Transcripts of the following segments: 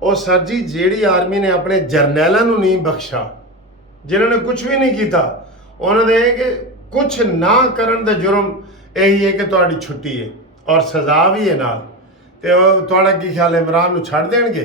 ਉਹ ਸਰ ਜੀ ਜਿਹੜੀ ਆਰਮੀ ਨੇ ਆਪਣੇ ਜਰਨੈਲਾਂ ਨੂੰ ਨਹੀਂ ਬਖਸ਼ਾ, ਜਿਨ੍ਹਾਂ ਨੇ ਕੁਝ ਵੀ ਨਹੀਂ ਕੀਤਾ, ਉਹਨਾਂ ਦੇ ਕਿ ਕੁਝ ਨਾ ਕਰਨ ਦਾ ਜੁਰਮ ਇਹੀ ਹੈ ਕਿ ਤੁਹਾਡੀ ਛੁੱਟੀ ਹੈ ਔਰ ਸਜ਼ਾ ਵੀ ਹੈ ਨਾਲ। ਤੇ ਉਹ ਤੁਹਾਡਾ ਕੀ ਖਿਆਲ ਹੈ, ਇਮਰਾਨ ਨੂੰ ਛੱਡ ਦੇਣਗੇ?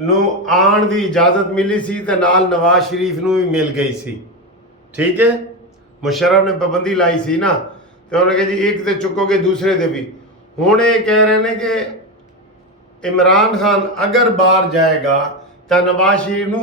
ਨੂੰ ਆਉਣ ਦੀ ਇਜਾਜ਼ਤ ਮਿਲੀ ਸੀ ਤੇ ਨਾਲ ਨਵਾਜ਼ ਸ਼ਰੀਫ ਨੂੰ ਵੀ ਮਿਲ ਗਈ ਸੀ। ਠੀਕ ਹੈ, ਮੁਸ਼ਰਫ ਨੇ ਪਾਬੰਦੀ ਲਾਈ ਸੀ ਨਾ, ਤੇ ਉਹਨੇ ਕਿਹਾ ਜੀ ਇੱਕ ਤੇ ਚੁੱਕੋਗੇ ਦੂਸਰੇ ਤੇ ਵੀ। ਹੁਣ ਇਹ ਕਹਿ ਰਹੇ ਨੇ ਕਿ ਇਮਰਾਨ ਖਾਨ ਅਗਰ ਬਾਹਰ ਜਾਏਗਾ ਤਾਂ ਨਵਾਜ਼ ਸ਼ਰੀਫ ਨੂੰ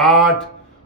8।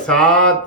7।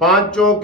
5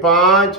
5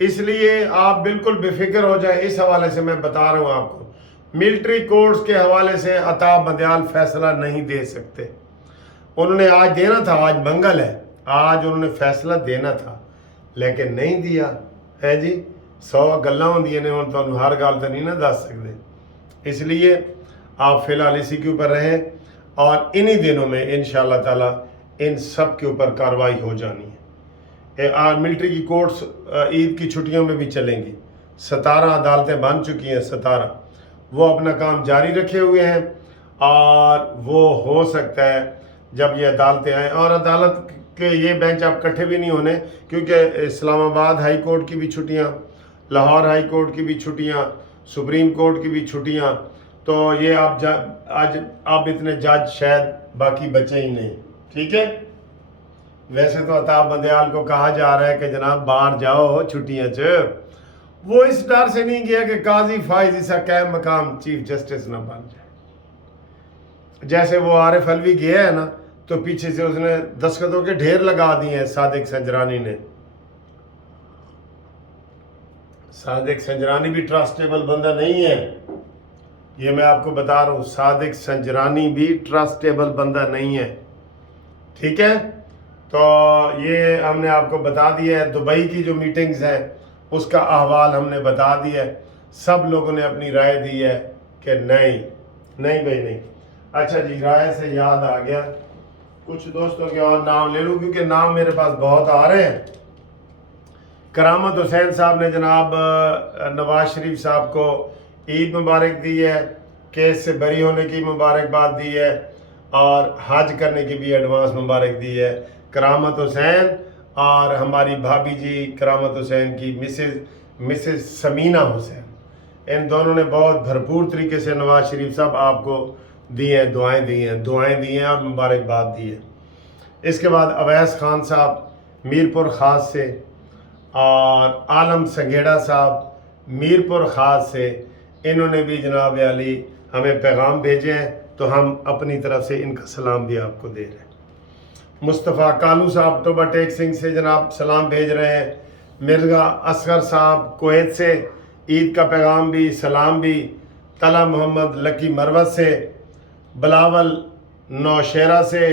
اس لیے آپ بالکل بے فکر ہو جائیں. اس حوالے سے میں بتا رہا ہوں آپ کو, ملٹری کورٹس کے حوالے سے عطا بندیال فیصلہ نہیں دے سکتے. انہوں نے آج دینا تھا, آج منگل ہے, آج انہوں نے فیصلہ دینا تھا لیکن نہیں دیا ہے جی. 100 گلاں ہوندیاں نے, ہن تانوں ہر گل تو نہیں نہ دس سکتے. اس لیے آپ فی الحال اسی کے اوپر رہیں, اور انہی دنوں میں انشاءاللہ تعالی ان سب کے اوپر کارروائی ہو جانی ہے. ملٹری کی کورٹس عید کی چھٹیوں میں بھی چلیں گی. 17 عدالتیں بن چکی ہیں, 17 وہ اپنا کام جاری رکھے ہوئے ہیں, اور وہ ہو سکتا ہے جب یہ عدالتیں آئیں. اور عدالت کے یہ بینچ آپ کٹھے بھی نہیں ہونے, کیونکہ اسلام آباد ہائی کورٹ کی بھی چھٹیاں, لاہور ہائی کورٹ کی بھی چھٹیاں, سپریم کورٹ کی بھی چھٹیاں. تو یہ آج اب اتنے جج شاید باقی بچے ہی نہیں. ٹھیک ہے, ویسے تو عطا بندیال کو کہا جا رہا ہے کہ جناب باہر جاؤ چھٹیاں وہ اس ڈر سے نہیں گیا کہ قاضی فائز عیسیٰ قائم مقام چیف جسٹس نہ بن جائے. جیسے وہ عارف علوی گیا ہے نا, تو پیچھے سے اس نے دستخطوں کے ڈھیر لگا دیے ہیں صادق سنجرانی نے. صادق سنجرانی بھی ٹرسٹیبل بندہ نہیں ہے, یہ میں آپ کو بتا رہا ہوں. صادق سنجرانی بھی ٹرسٹیبل بندہ نہیں ہے. ٹھیک ہے, تو یہ ہم نے آپ کو بتا دیا ہے. دبئی کی جو میٹنگز ہیں اس کا احوال ہم نے بتا دیا ہے. سب لوگوں نے اپنی رائے دی ہے کہ نہیں بھائی نہیں. اچھا جی, رائے سے یاد آ گیا, کچھ دوستوں کے اور نام لے لوں کیونکہ نام میرے پاس بہت آ رہے ہیں. کرامت حسین صاحب نے جناب نواز شریف صاحب کو عید مبارک دی ہے, کیس سے بری ہونے کی مبارکباد دی ہے, اور حج کرنے کی بھی ایڈوانس مبارک دی ہے. کرامت حسین اور ہماری بھابھی جی کرامت حسین کی مسز سمینہ حسین, ان دونوں نے بہت بھرپور طریقے سے نواز شریف صاحب آپ کو دی ہیں, دعائیں دی ہیں اور مبارکباد دی ہے. اس کے بعد اویس خان صاحب میرپور خاص سے, اور عالم سنگھیڑا صاحب میرپور خاص سے, انہوں نے بھی جناب علی ہمیں پیغام بھیجے ہیں, تو ہم اپنی طرف سے ان کا سلام بھی آپ کو دے رہے ہیں. مصطفیٰ کالو صاحب ٹوبا ٹیک سنگھ سے جناب سلام بھیج رہے ہیں. مرزا اصغر صاحب کویت سے عید کا پیغام بھی, سلام بھی. طلع محمد لکی مروت سے, بلاول نوشیرہ سے,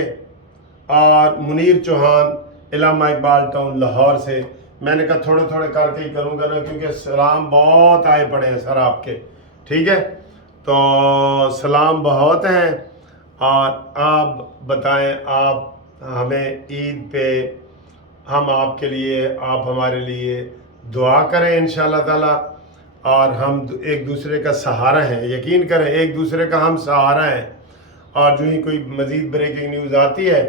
اور منیر چوہان علامہ اقبال ٹاؤن لاہور سے. میں نے کہا تھوڑے تھوڑے کر کے ہی کروں گا نا, کیونکہ سلام بہت آئے پڑے ہیں سر آپ کے. ٹھیک ہے, تو سلام بہت ہیں, اور آپ بتائیں, آپ ہمیں عید پہ ہم آپ کے لیے, آپ ہمارے لیے دعا کریں انشاءاللہ تعالی. اور ہم ایک دوسرے کا سہارا ہیں, یقین کریں ایک دوسرے کا ہم سہارا ہیں. اور جو ہی کوئی مزید بریکنگ نیوز آتی ہے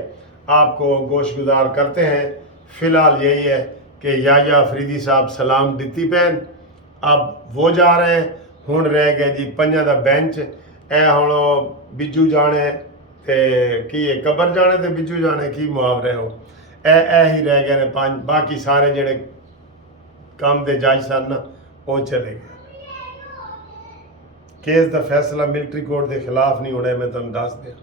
آپ کو گوش گزار کرتے ہیں. فی الحال یہی ہے کہ یایا افریدی صاحب سلام دتی پین, اب وہ جا رہے ہیں. ہن رہ گئے جی پنجاں دا بینچ. اے ہن بجو جانے تے کی قبر جانے تے بجو جانے کی محاورے ہو, اے ہی رہ گئے نے 5. باقی سارے جڑے کام دے جج سن نا وہ چلے گئے. کیس دا فیصلہ ملٹری کورٹ دے خلاف نہیں ہونا, میں تمہیں دس دیا.